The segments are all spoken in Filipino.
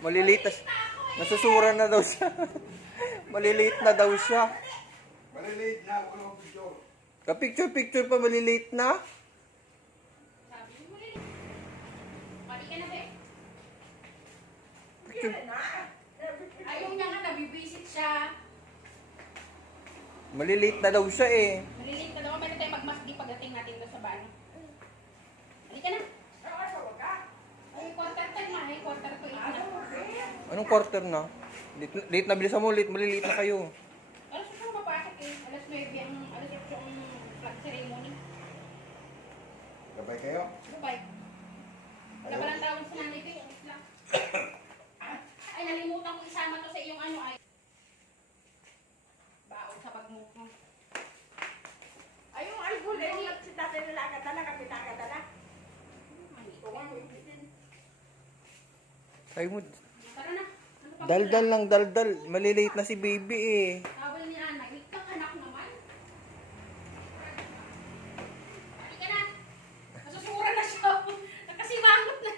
Maliliit na. Nasusura na daw siya. Maliliit na daw siya. Maliliit na ako ng picture. Ka-picture-picture pa, maliliit na. Sabi mo maliliit. Mali ka na, be. Picture. Ayaw niya nga, nabibisit siya. Maliliit na daw siya eh. Maliliit na daw. Meron tayong magmasdi pagdating natin doon sa bahay. Mali ka na. Ay, quarter time na. Ay, quarter to 8 na. Anong quarter na? Late na, bilisan mo, maliliit na kayo. Alas 8 na mapasok eh. Alas 9 ang, alas 8 ang flag ceremony. Gabay kayo? Bye. Wala palang tawag sa nanay ko eh. Alas lang. Ay, nalimutan ko isama to sa iyong ano ay. Baon sa pagmukha. Ay, yung albul, yung si tatay nila katala, kapita katala. Ay mo, Tara na. Ano pa daldal lang, daldal. Maliliit na si baby eh. Tawal ni Ana. Wait lang, anak naman. Pati ka na. Nasusura na siya. Nakasimangot na.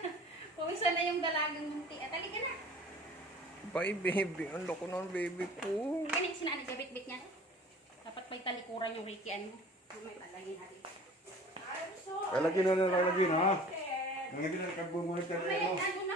Pumisan na yung dalagang munti. At ka na. Bye baby, ang loko ng baby ko. Ganyan si Nani, bit-bit niya. Dapat may talikuran yung rikian mo. May talagin natin. Lalagyan na lalagyan ha. Nang hindi na nagkabumulit na rin May mo. ano na